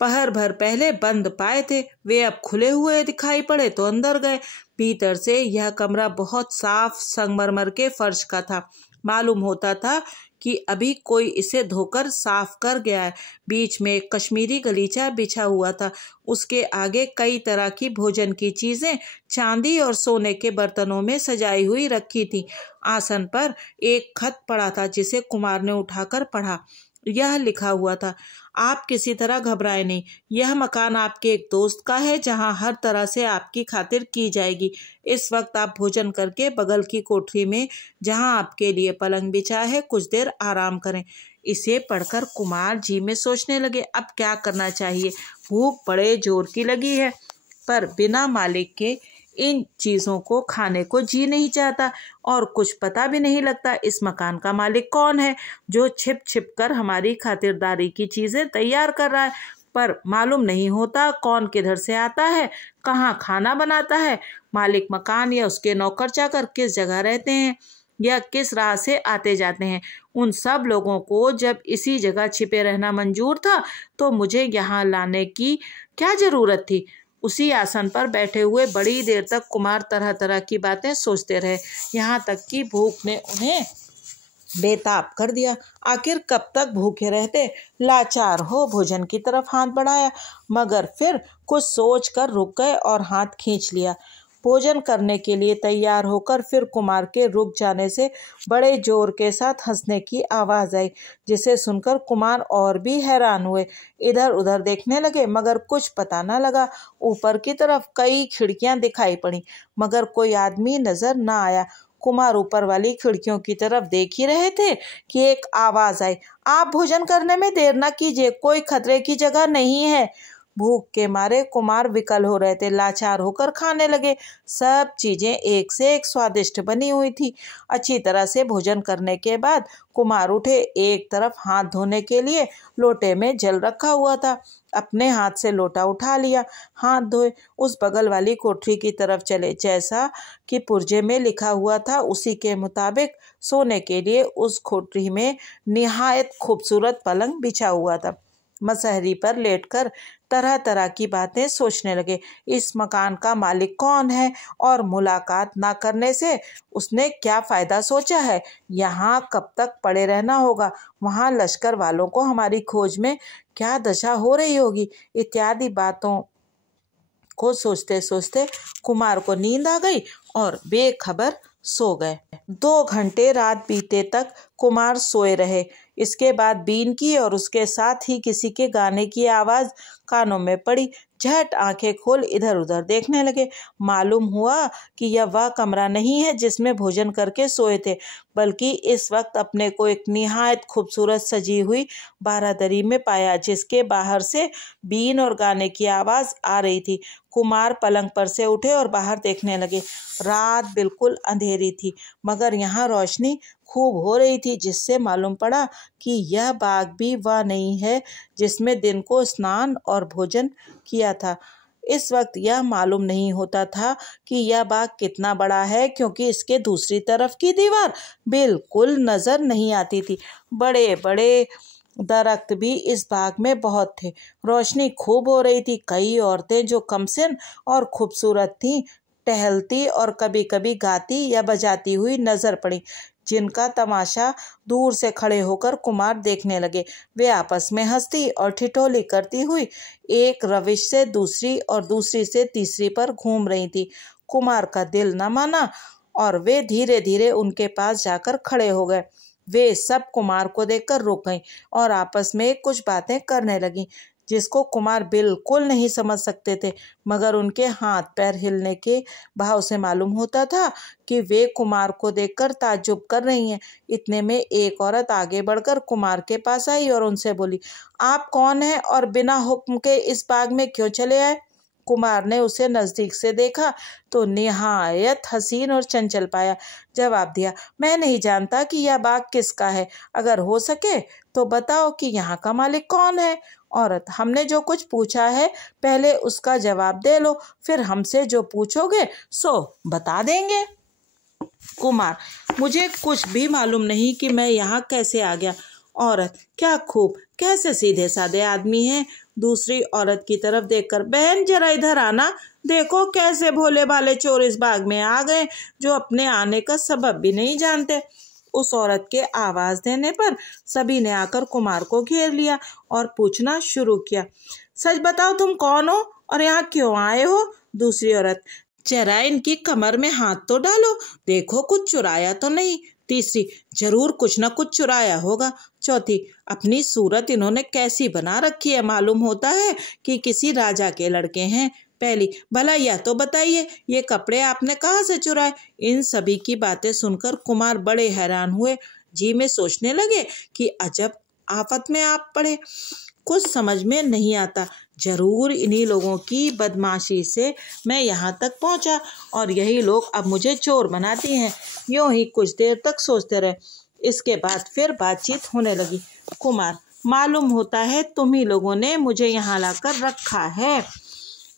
पहर भर पहले बंद पाए थे। वे अब खुले हुए दिखाई पड़े तो अंदर गए। भीतर से यह कमरा बहुत साफ संगमरमर के फर्श का था। मालूम होता था कि अभी कोई इसे धोकर साफ कर गया है। बीच में एक कश्मीरी गलीचा बिछा हुआ था। उसके आगे कई तरह की भोजन की चीजें चांदी और सोने के बर्तनों में सजाई हुई रखी थी। आसन पर एक खत पड़ा था, जिसे कुमार ने उठाकर पढ़ा। यह लिखा हुआ था, आप किसी तरह घबराए नहीं। यह मकान आपके एक दोस्त का है, जहां हर तरह से आपकी खातिर की जाएगी। इस वक्त आप भोजन करके बगल की कोठरी में, जहां आपके लिए पलंग बिछा है, कुछ देर आराम करें। इसे पढ़कर कुमार जी में सोचने लगे, अब क्या करना चाहिए। भूख बड़े जोर की लगी है, पर बिना मालिक के इन चीज़ों को खाने को जी नहीं चाहता और कुछ पता भी नहीं लगता इस मकान का मालिक कौन है जो छिप छिप कर हमारी खातिरदारी की चीज़ें तैयार कर रहा है, पर मालूम नहीं होता कौन किधर से आता है, कहाँ खाना बनाता है। मालिक मकान या उसके नौकर चाकर किस जगह रहते हैं या किस राह से आते जाते हैं। उन सब लोगों को जब इसी जगह छिपे रहना मंजूर था तो मुझे यहाँ लाने की क्या ज़रूरत थी। उसी आसन पर बैठे हुए बड़ी देर तक कुमार तरह तरह की बातें सोचते रहे, यहाँ तक कि भूख ने उन्हें बेताब कर दिया। आखिर कब तक भूखे रहते। लाचार हो भोजन की तरफ हाथ बढ़ाया, मगर फिर कुछ सोच कर रुक गए और हाथ खींच लिया। भोजन करने के लिए तैयार होकर फिर कुमार के रुक जाने से बड़े जोर के साथ हंसने की आवाज़ आई, जिसे सुनकर कुमार और भी हैरान हुए। इधर उधर देखने लगे, मगर कुछ पता न लगा। ऊपर की तरफ कई खिड़कियां दिखाई पड़ी, मगर कोई आदमी नजर न आया। कुमार ऊपर वाली खिड़कियों की तरफ देख ही रहे थे कि एक आवाज़ आई, आप भोजन करने में देर न कीजिए, कोई खतरे की जगह नहीं है। भूख के मारे कुमार विकल हो रहे थे, लाचार होकर खाने लगे। सब चीजें एक से एक स्वादिष्ट बनी हुई थी। अच्छी तरह से भोजन करने के बाद कुमार उठे। एक तरफ हाथ धोने के लिए लोटे में जल रखा हुआ था, अपने हाथ से लोटा उठा लिया, हाथ धोए, उस बगल वाली कोठरी की तरफ चले। जैसा कि पुर्जे में लिखा हुआ था उसी के मुताबिक सोने के लिए उस कोठरी में निहायत खूबसूरत पलंग बिछा हुआ था। मसहरी पर लेटकर तरह तरह की बातें सोचने लगे। इस मकान का मालिक कौन है और मुलाकात ना करने से उसने क्या फ़ायदा सोचा है। यहाँ कब तक पड़े रहना होगा, वहाँ लश्कर वालों को हमारी खोज में क्या दशा हो रही होगी, इत्यादि बातों को सोचते सोचते कुमार को नींद आ गई और बेखबर सो गए। 2 घंटे रात बीते तक कुमार सोए रहे। इसके बाद बीन की और उसके साथ ही किसी के गाने की आवाज़ कानों में पड़ी। झट आंखें खोल इधर उधर देखने लगे। मालूम हुआ कि यह वह कमरा नहीं है जिसमें भोजन करके सोए थे, बल्कि इस वक्त अपने को एक निहायत खूबसूरत सजी हुई बारादरी में पाया, जिसके बाहर से बीन और गाने की आवाज़ आ रही थी। कुमार पलंग पर से उठे और बाहर देखने लगे। रात बिल्कुल अंधेरी थी, मगर यहाँ रोशनी खूब हो रही थी, जिससे मालूम पड़ा कि यह बाग भी वह नहीं है जिसमें दिन को स्नान और भोजन किया था। इस वक्त यह मालूम नहीं होता था कि यह बाग कितना बड़ा है, क्योंकि इसके दूसरी तरफ की दीवार बिल्कुल नज़र नहीं आती थी। बड़े बड़े दरख्त भी इस बाग में बहुत थे। रोशनी खूब हो रही थी। कई औरतें जो कमसिन और खूबसूरत थीं टहलती और कभी कभी गाती या बजाती हुई नजर पड़ी, जिनका तमाशा दूर से खड़े होकर कुमार देखने लगे। वे आपस में हंसती और ठिठोली करती हुई एक रविश से दूसरी और दूसरी से तीसरी पर घूम रही थी। कुमार का दिल न माना और वे धीरे धीरे उनके पास जाकर खड़े हो गए। वे सब कुमार को देखकर रुक गईं और आपस में कुछ बातें करने लगीं, जिसको कुमार बिल्कुल नहीं समझ सकते थे, मगर उनके हाथ पैर हिलने के भाव से मालूम होता था कि वे कुमार को देखकर ताज्जुब कर रही हैं। इतने में एक औरत आगे बढ़कर कुमार के पास आई और उनसे बोली, आप कौन हैं और बिना हुक्म के इस बाग में क्यों चले आए? कुमार ने उसे नज़दीक से देखा तो निहायत हसीन और चंचल पाया। जवाब दिया, मैं नहीं जानता कि यह बाग किसका है। अगर हो सके तो बताओ कि यहाँ का मालिक कौन है। औरत, हमने जो कुछ पूछा है पहले उसका जवाब दे लो, फिर हमसे जो पूछोगे सो बता देंगे। कुमार, मुझे कुछ भी मालूम नहीं कि मैं यहाँ कैसे आ गया। औरत, क्या खूब, कैसे सीधे साधे आदमी हैं। दूसरी औरत की तरफ देखकर, बहन जरा इधर आना, देखो कैसे भोले भाले चोर इस बाग में आ गए जो अपने आने का सबब भी नहीं जानते। उस औरत के आवाज देने पर सभी ने आकर कुमार को घेर लिया और पूछना शुरू किया, सच बताओ तुम कौन हो और यहाँ क्यों आए हो? दूसरी औरत, जरा इनकी कमर में हाथ तो डालो, देखो कुछ चुराया तो नहीं। तीसरी, जरूर कुछ न कुछ चुराया होगा। चौथी, अपनी सूरत इन्होंने कैसी बना रखी है, मालूम होता है कि किसी राजा के लड़के हैं। पहली, भला यह तो बताइए ये कपड़े आपने कहाँ से चुराए? इन सभी की बातें सुनकर कुमार बड़े हैरान हुए। जी में सोचने लगे कि अजब आफत में आप पड़े। कुछ समझ में नहीं आता। जरूर इन्हीं लोगों की बदमाशी से मैं यहाँ तक पहुँचा और यही लोग अब मुझे चोर बनाती हैं। यूं ही कुछ देर तक सोचते रहे। इसके बाद फिर बातचीत होने लगी। कुमार, मालूम होता है तुम ही लोगों ने मुझे यहाँ लाकर रखा है।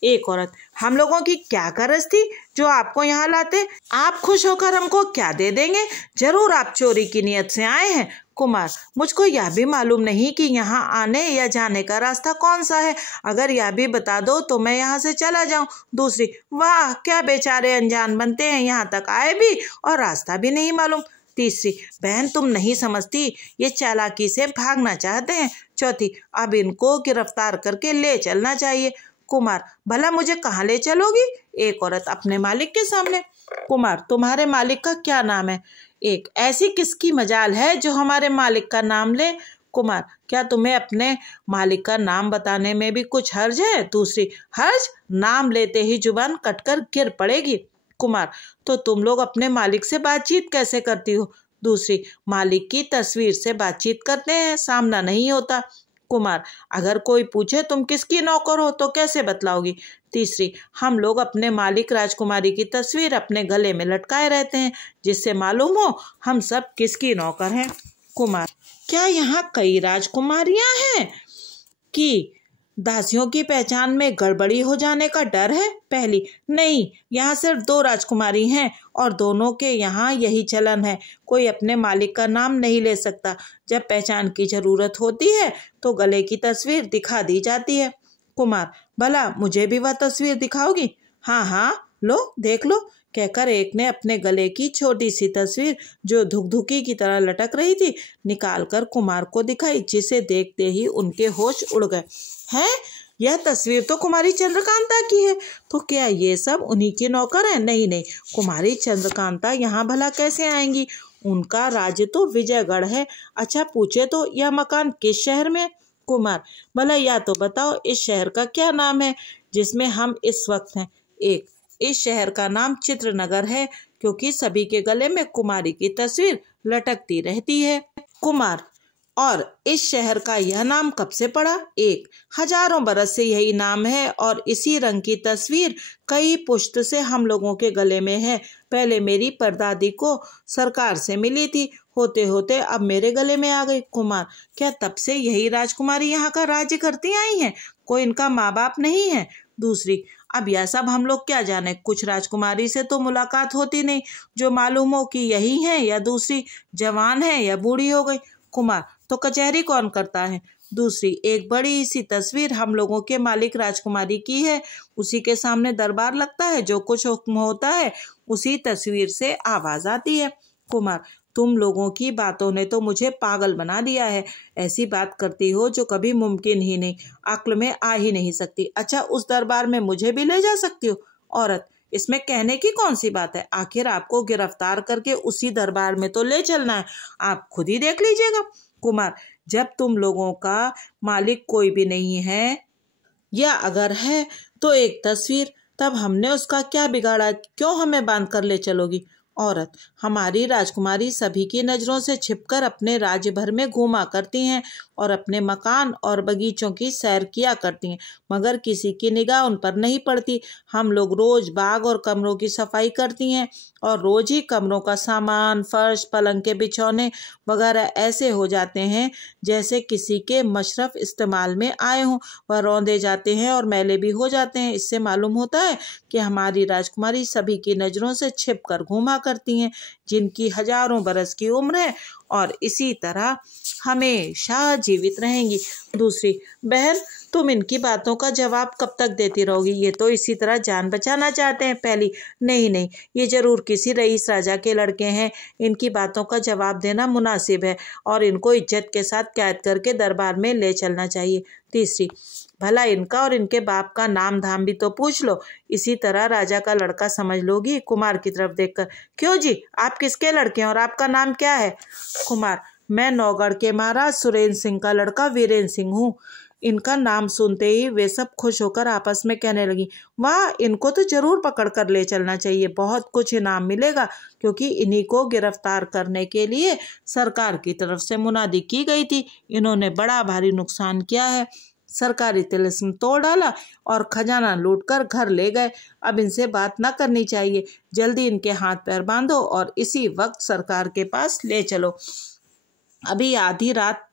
एक औरत, हम लोगों की क्या गरज थी जो आपको यहाँ लाते? आप खुश होकर हमको क्या दे देंगे? जरूर आप चोरी की नियत से आए हैं। कुमार, मुझको यह भी मालूम नहीं कि यहाँ आने या जाने का रास्ता कौन सा है। अगर यह भी बता दो तो मैं यहाँ से चला जाऊँ। दूसरी, वाह, क्या बेचारे अनजान बनते हैं, यहाँ तक आए भी और रास्ता भी नहीं मालूम। तीसरी, बहन तुम नहीं समझती, ये चालाकी से भागना चाहते हैं। चौथी, अब इनको गिरफ्तार करके ले चलना चाहिए। कुमार, भला मुझे कहाँ ले चलोगी? एक औरत, अपने मालिक के सामने। कुमार, तुम्हारे मालिक का क्या नाम है? एक, ऐसी किसकी मजाल है जो हमारे मालिक का नाम ले? कुमार, क्या तुम्हें अपने मालिक का नाम बताने में भी कुछ हर्ज है? दूसरी, हर्ज? नाम लेते ही जुबान कटकर गिर पड़ेगी। कुमार, तो तुम लोग अपने मालिक से बातचीत कैसे करती हो? दूसरी, मालिक की तस्वीर से बातचीत करते हैं, सामना नहीं होता। कुमार, अगर कोई पूछे तुम किसकी नौकर हो तो कैसे बतलाओगी? तीसरी, हम लोग अपने मालिक राजकुमारी की तस्वीर अपने गले में लटकाए रहते हैं, जिससे मालूम हो हम सब किसकी नौकर हैं। कुमार, क्या यहाँ कई राजकुमारियां हैं कि दासियों की पहचान में गड़बड़ी हो जाने का डर है? पहली, नहीं, यहाँ सिर्फ 2 राजकुमारी हैं और दोनों के यहाँ यही चलन है। कोई अपने मालिक का नाम नहीं ले सकता। जब पहचान की जरूरत होती है तो गले की तस्वीर दिखा दी जाती है। कुमार, भला मुझे भी वह तस्वीर दिखाओगी? हाँ हाँ, लो देख लो, कहकर एक ने अपने गले की छोटी सी तस्वीर जो धुकधुकी की तरह लटक रही थी निकालकर कुमार को दिखाई, जिसे देखते ही उनके होश उड़ गए। हैं, यह तस्वीर तो कुमारी चंद्रकांता की है। तो क्या ये सब उन्हीं की नौकर हैं? नहीं नहीं, कुमारी चंद्रकांता यहाँ भला कैसे आएंगी? उनका राज्य तो विजयगढ़ है। अच्छा पूछे तो यह मकान किस शहर में? कुमार, भला या तो बताओ इस शहर का क्या नाम है जिसमें हम इस वक्त हैं? एक, इस शहर का नाम चित्रनगर है, क्योंकि सभी के गले में कुमारी की तस्वीर लटकती रहती है। कुमार, और इस शहर का यह नाम कब से पड़ा? एक, हजारों बरस से यही नाम है और इसी रंग की तस्वीर कई पुश्त से हम लोगों के गले में है। पहले मेरी परदादी को सरकार से मिली थी, होते होते अब मेरे गले में आ गई। कुमार, क्या तब से यही राजकुमारी यहाँ का राज्य करती आई हैं? कोई इनका माँ बाप नहीं है? दूसरी, अब यह सब हम लोग क्या जाने, कुछ राजकुमारी से तो मुलाकात होती नहीं जो मालूम हो कि यही है या दूसरी जवान है या बूढ़ी हो गई। कुमार, तो कचहरी कौन करता है? दूसरी, एक बड़ी सी तस्वीर हम लोगों के मालिक राजकुमारी की है, उसी के सामने दरबार लगता है, जो कुछ हुक्म होता है उसी तस्वीर से आवाज आती है। कुमार, तुम लोगों की बातों ने तो मुझे पागल बना दिया है। ऐसी बात करती हो जो कभी मुमकिन ही नहीं, अक्ल में आ ही नहीं सकती। अच्छा, उस दरबार में मुझे भी ले जा सकती हो? औरत, इसमें कहने की कौन सी बात है? आखिर आपको गिरफ्तार करके उसी दरबार में तो ले चलना है, आप खुद ही देख लीजिएगा। कुमार, जब तुम लोगों का मालिक कोई भी नहीं है या अगर है तो एक तस्वीर, तब हमने उसका क्या बिगाड़ा? क्यों हमें बांध कर ले चलोगी? औरत, हमारी राजकुमारी सभी की नज़रों से छिपकर अपने राज्य भर में घूमा करती हैं और अपने मकान और बगीचों की सैर किया करती हैं, मगर किसी की निगाह उन पर नहीं पड़ती। हम लोग रोज बाग और कमरों की सफाई करती हैं और रोज ही कमरों का सामान, फर्श, पलंग के बिछौने वगैरह ऐसे हो जाते हैं जैसे किसी के मशरफ इस्तेमाल में आए हों। वह रौंदे जाते हैं और मैले भी हो जाते हैं। इससे मालूम होता है कि हमारी राजकुमारी सभी की नज़रों से छिप कर घूमा करती हैं, जिनकी हजारों बरस की उम्र है और इसी तरह हमेशा जीवित रहेंगी। दूसरी, बहन तुम इनकी बातों का जवाब कब तक देती रहोगी? ये तो इसी तरह जान बचाना चाहते हैं। पहली, नहीं नहीं, ये जरूर किसी रईस राजा के लड़के हैं, इनकी बातों का जवाब देना मुनासिब है और इनको इज्जत के साथ कैद करके दरबार में ले चलना चाहिए। तीसरी, भला इनका और इनके बाप का नाम धाम भी तो पूछ लो, इसी तरह राजा का लड़का समझ लोगी। कुमार की तरफ देखकर, क्यों जी, आप किसके लड़के हैं और आपका नाम क्या है? कुमार, मैं नौगढ़ के महाराज सुरेंद्र सिंह का लड़का वीरेंद्र सिंह हूँ। इनका नाम सुनते ही वे सब खुश होकर आपस में कहने लगी, वाह, इनको तो जरूर पकड़ कर ले चलना चाहिए, बहुत कुछ इनाम मिलेगा, क्योंकि इन्हीं को गिरफ्तार करने के लिए सरकार की तरफ से मुनादी की गई थी। इन्होंने बड़ा भारी नुकसान किया है, सरकारी तिलिस्म तोड़ डाला और खजाना लूटकर घर ले गए। अब इनसे बात ना करनी चाहिए, जल्दी इनके हाथ पैर बांधो और इसी वक्त सरकार के पास ले चलो। अभी आधी रात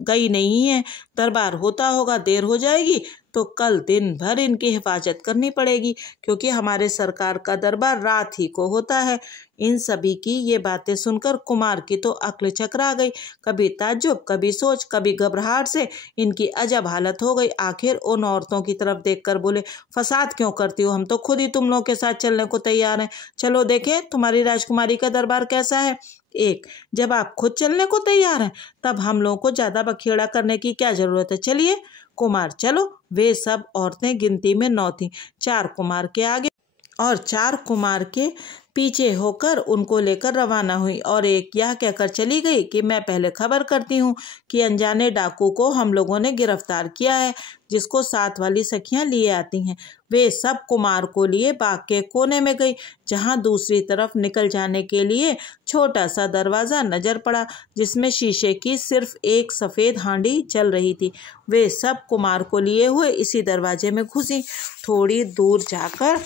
गई नहीं है, दरबार होता होगा, देर हो जाएगी तो कल दिन भर इनकी हिफाजत करनी पड़ेगी, क्योंकि हमारे सरकार का दरबार रात ही को होता है। इन सभी की ये बातें सुनकर कुमार की तो अक्ल चकरा गई। कभी ताज्जुब, कभी सोच, कभी घबराहट से इनकी अजब हालत हो गई। आखिर उन औरतों की तरफ देखकर बोले, फसाद क्यों करती हो? हम तो खुद ही तुम लोगों के साथ चलने को तैयार हैं। चलो देखें तुम्हारी राजकुमारी का दरबार कैसा है। एक, जब आप खुद चलने को तैयार हैं तब हम लोगों को ज्यादा बखेड़ा करने की क्या जरूरत है। चलिए कुमार चलो। वे सब औरतें गिनती में 9 थीं। 4 कुमार के आगे और 4 कुमार के पीछे होकर उनको लेकर रवाना हुई और एक यह कहकर चली गई कि मैं पहले खबर करती हूँ कि अनजाने डाकू को हम लोगों ने गिरफ्तार किया है, जिसको साथ वाली सखियां लिए आती हैं। वे सब कुमार को लिए बाग के कोने में गई, जहाँ दूसरी तरफ निकल जाने के लिए छोटा सा दरवाज़ा नजर पड़ा, जिसमें शीशे की सिर्फ एक सफ़ेद हांडी जल रही थी। वे सब कुमार को लिए हुए इसी दरवाजे में घुसी। थोड़ी दूर जाकर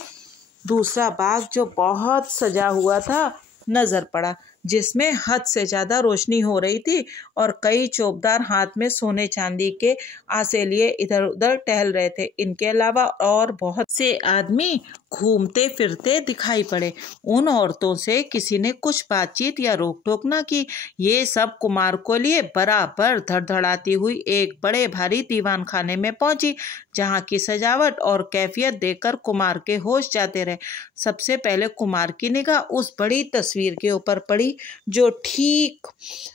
दूसरा बाग जो बहुत सजा हुआ था नजर पड़ा, जिसमें हद से ज्यादा रोशनी हो रही थी और कई चौबदार हाथ में सोने चांदी के आसे लिए इधर उधर टहल रहे थे। इनके अलावा और बहुत से आदमी घूमते फिरते दिखाई पड़े। उन औरतों से किसी ने कुछ बातचीत या रोक टोक ना की। ये सब कुमार को लिए बराबर धड़धड़ाती हुई एक बड़े भारी दीवान खाने में पहुंची, जहाँ की सजावट और कैफियत देखकर कुमार के होश जाते रहे। सबसे पहले कुमार की निगाह उस बड़ी तस्वीर के ऊपर पड़ी जो ठीक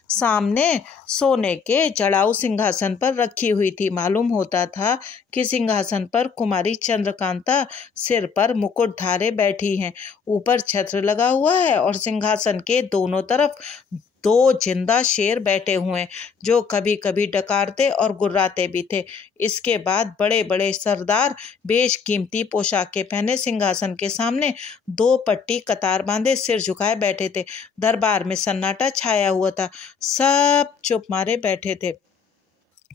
सामने सोने के जड़ाऊ सिंहासन पर रखी हुई थी। मालूम होता था कि सिंहासन पर कुमारी चंद्रकांता सिर पर मुकुट धारे बैठी हैं। ऊपर छत्र लगा हुआ है और सिंहासन के दोनों तरफ 2 जिंदा शेर बैठे हुए हैं, जो कभी कभी डकारते और गुर्राते भी थे। इसके बाद बड़े बड़े सरदार बेशकीमती पोशाकें पहने सिंहासन के सामने 2 पट्टी कतार बांधे सिर झुकाए बैठे थे। दरबार में सन्नाटा छाया हुआ था, सब चुप मारे बैठे थे।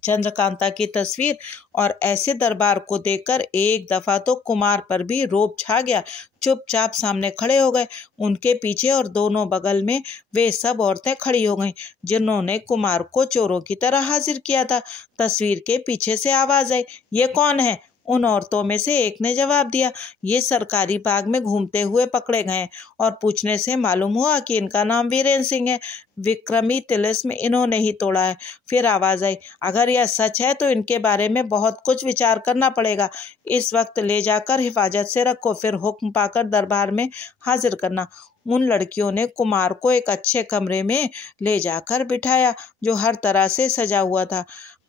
चंद्रकांता की तस्वीर और ऐसे दरबार को देखकर एक दफा तो कुमार पर भी रोब छा गया। चुपचाप सामने खड़े हो गए। उनके पीछे और दोनों बगल में वे सब औरतें खड़ी हो गईं, जिन्होंने कुमार को चोरों की तरह हाजिर किया था। तस्वीर के पीछे से आवाज आई, ये कौन है? उन औरतों में से एक ने जवाब दिया, ये सरकारी बाग में घूमते हुए पकड़े गए और पूछने से मालूम हुआ कि इनका नाम वीरेंद्र सिंह है। विक्रमी तिलिस्म इन्होंने ही तोड़ा है। फिर आवाज आई, अगर यह सच है तो इनके बारे में बहुत कुछ विचार करना पड़ेगा। इस वक्त ले जाकर हिफाजत से रखो, फिर हुक्म पाकर दरबार में हाजिर करना। उन लड़कियों ने कुमार को एक अच्छे कमरे में ले जाकर बिठाया, जो हर तरह से सजा हुआ था,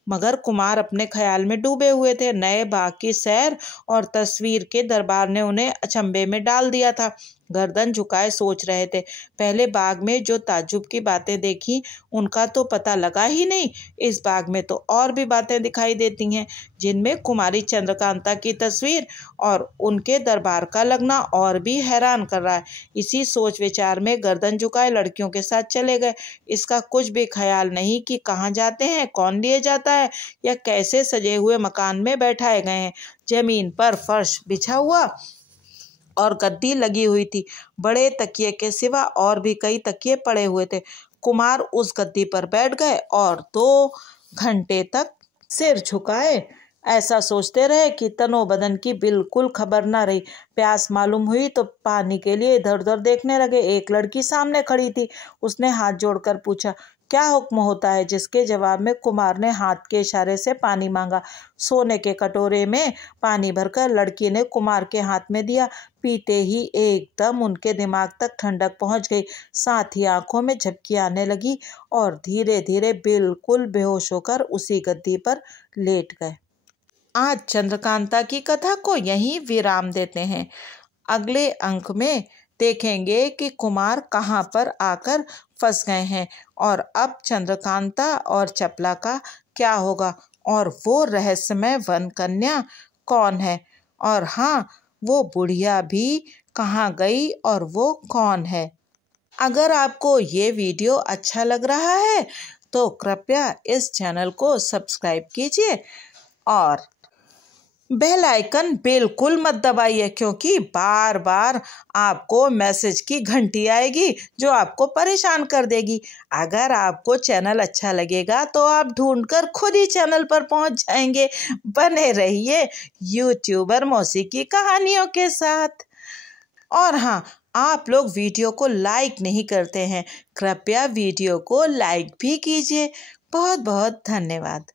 मगर कुमार अपने ख्याल में डूबे हुए थे। नए बाग की सैर और तस्वीर के दरबार ने उन्हें अचंभे में डाल दिया था। गर्दन झुकाए सोच रहे थे। पहले बाग में जो ताज्जुब की बातें देखी उनका तो पता लगा ही नहीं, इस बाग में तो और भी बातें दिखाई देती हैं, जिनमें कुमारी चंद्रकांता की तस्वीर और उनके दरबार का लगना और भी हैरान कर रहा है। इसी सोच विचार में गर्दन झुकाए लड़कियों के साथ चले गए। इसका कुछ भी ख्याल नहीं कि कहाँ जाते हैं, कौन लिए जाता है या कैसे सजे हुए मकान में बैठाए गए हैं। जमीन पर फर्श बिछा हुआ और गद्दी लगी हुई थी। बड़े तकिए के सिवा और भी कई तकिए पड़े हुए थे। कुमार उस गद्दी पर बैठ गए और 2 घंटे तक सिर झुकाए ऐसा सोचते रहे कि तनो बदन की बिल्कुल खबर ना रही। प्यास मालूम हुई तो पानी के लिए इधर उधर देखने लगे। एक लड़की सामने खड़ी थी। उसने हाथ जोड़कर पूछा, क्या हुक्म होता है? जिसके जवाब में कुमार ने हाथ के इशारे से पानी मांगा। सोने के कटोरे में पानी भरकर लड़की ने कुमार के हाथ में दिया। पीते ही एकदम उनके दिमाग तक ठंडक पहुंच गई, साथ ही आंखों में झपकी आने लगी और धीरे धीरे बिल्कुल बेहोश होकर उसी गद्दी पर लेट गए। आज चंद्रकांता की कथा को यहीं विराम देते हैं। अगले अंक में देखेंगे कि कुमार कहाँ पर आकर फंस गए हैं और अब चंद्रकांता और चपला का क्या होगा और वो रहस्यमय वन कन्या कौन है, और हाँ, वो बुढ़िया भी कहाँ गई और वो कौन है। अगर आपको ये वीडियो अच्छा लग रहा है तो कृपया इस चैनल को सब्सक्राइब कीजिए और बेल आइकन बिल्कुल मत दबाइए, क्योंकि बार बार आपको मैसेज की घंटी आएगी जो आपको परेशान कर देगी। अगर आपको चैनल अच्छा लगेगा तो आप ढूंढकर खुद ही चैनल पर पहुंच जाएंगे। बने रहिए यूट्यूबर मौसी की कहानियों के साथ। और हाँ, आप लोग वीडियो को लाइक नहीं करते हैं, कृपया वीडियो को लाइक भी कीजिए। बहुत बहुत धन्यवाद।